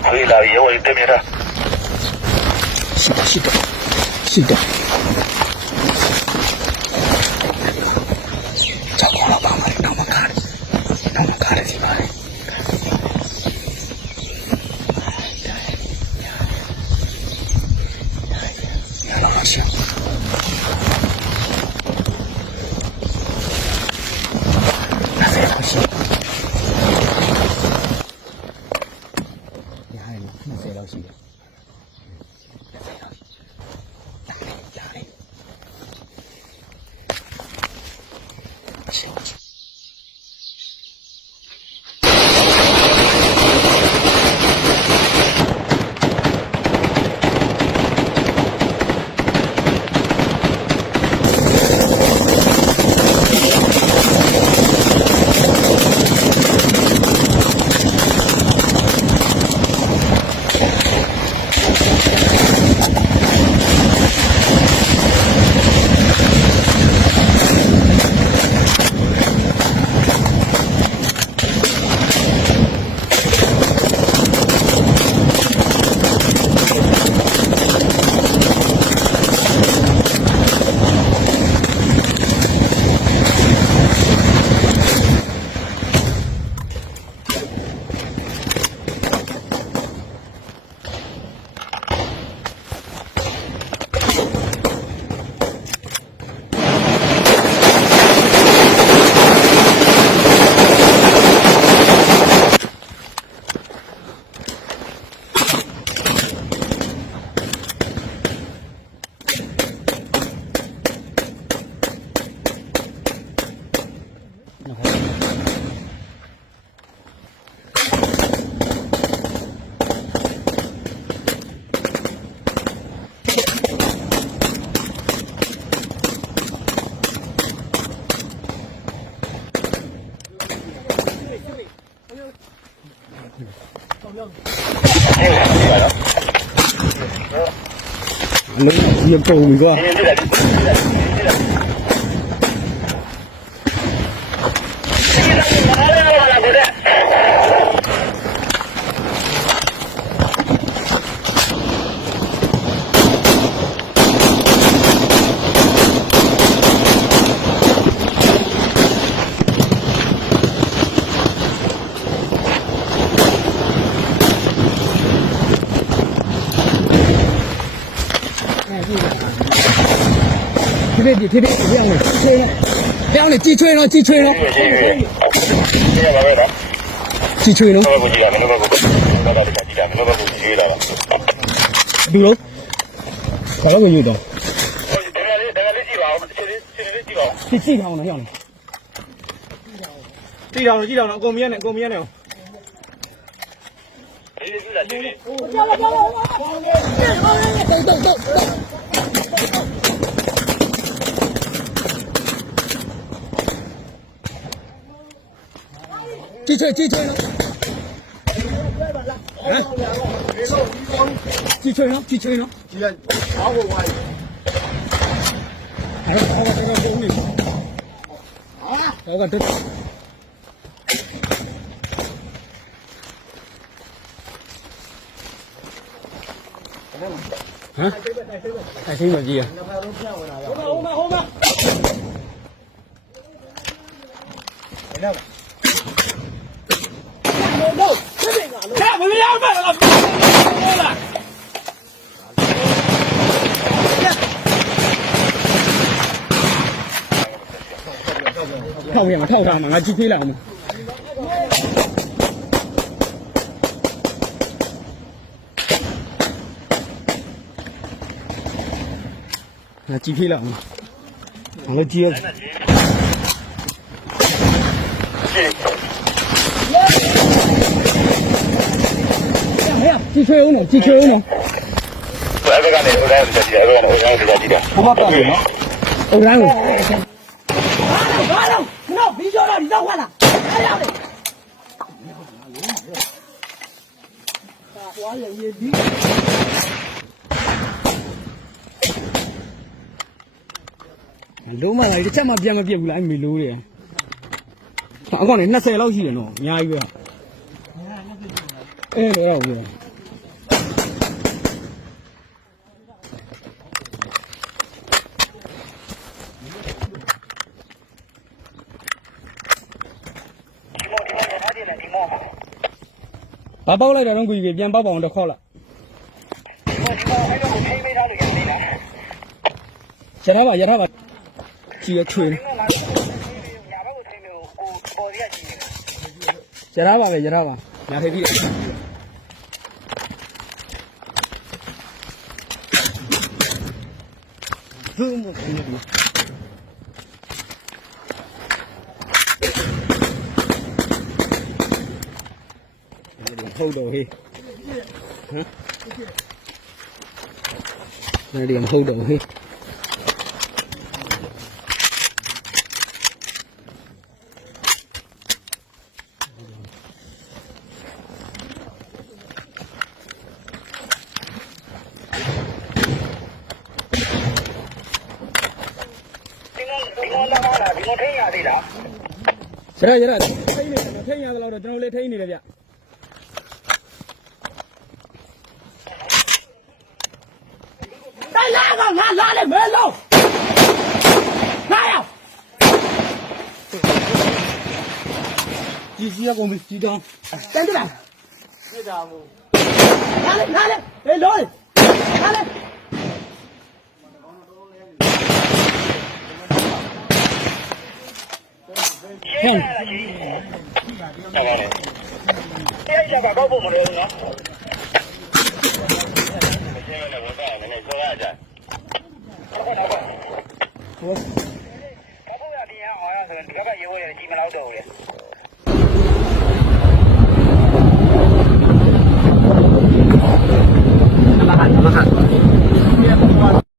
推了，因为对面的。是的。找光了，爸爸，让我看的地方。老师。那非常行。谁老师？能也够一个。这边亮的，击锤了，击锤了，对喽，快了个有的，这几条呢，亮的，几条呢，够面的。走。击锤了，击锤了，还有这个公里，这个带谁手机？后面。看我们要卖了，套上嘛，击飞了嘛。击飞了嘛，往那接。击锤呢？我把干什么？ ဟုတ်လား 完了，那必须让你让换了，哎呀嘞！我也离。 လုံးမလိုက်တစ်ချက်မှပြန်မပြတ်ဘူးလားအဲ့မေလို့တွေအကောင်နဲ့20လောက်ရှိတယ်နော်အများကြီးပဲအဲ့တော့ဟုတ်ပြီဘာပေါက်လိုက်တာတော့ကိုကြီးပြန်ပေါက်ပါအောင်တစ်ခေါက်လိုက်ရထားပါကြည့်ရချွေရထားပါပဲညာထေးပြီးဘုံမဖြစ်နေဘူးဟုတ်တော့ဟေးဟမ်ဒီမဟုတ်တော့ဟေးရထိနေတယ်ထိနေရတော့ကျွန်တော်လည်းထိနေတယ်ဗျ来个，俺拉的没漏，哪呀？ကြီးကြီးကကုန်ပြီကြီးတောင်း真的吗？是的，拿来，哎，捞的，拿来。 ဟဲ့အဲ့ဒီကကောက်ဖို့မလို့နော် ဟို ကောက်ဖို့ရပြင်အောင်ရဆိုရင်ဒီကရေဝရကြီးမလောက်တော့ဘူးလေ လာဟာ